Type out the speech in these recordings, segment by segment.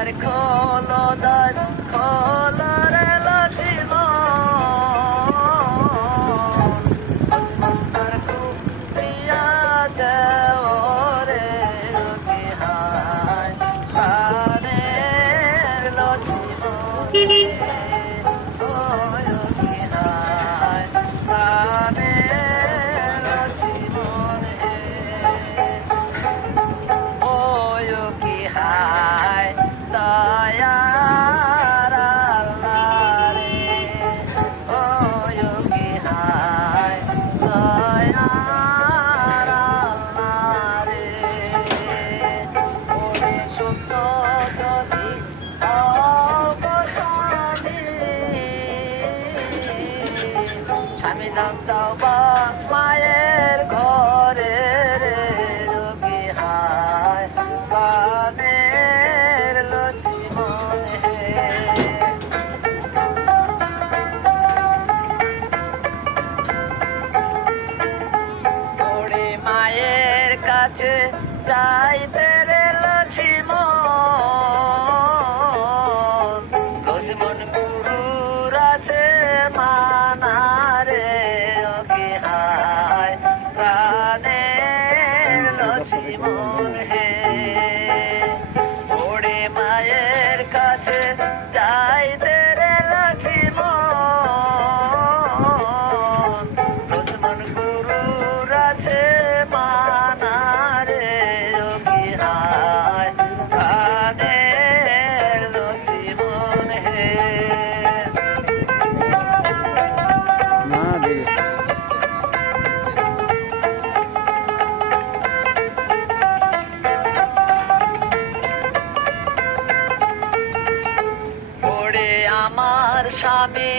দ্বার খোলো দ্বার খোলো রে লক্ষ্মণ লক্ষ্মণ দ্বার খুলিয়া দেও রে কি হায় প্রাণের লক্ষ্মণ ও কি হায় প্রাণের লক্ষ্মণ ও কি হায় দয়ার আল্লাহ রে ও কি হায় দয়ার আল্লাহ রে ওরে সত্য যদি অবসাদী স্বামী ধাম যাও বা মায়ের ঘরে রে যোগী হায় প্রাণের লক্ষ্মণ হে ওরে মায়ের কাছে যাইতে রে লক্ষ্মণ লক্ষ্মণ গুরুর আছে মানারে কি হায় প্রাণের লক্ষ্মণ হে ওরে মায়ের কাছে যাইতে রে লক্ষ্মণ লক্ষ্মণ গুরুর আছে মানারে কি হায় প্রাণের লক্ষ্মণ হে ওরে আমার স্বামী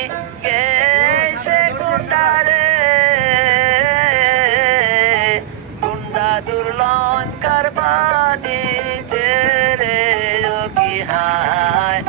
গেছে গুন্ডারে গুন্ডা দুর্লঙ্কার বাণী রে কি হায়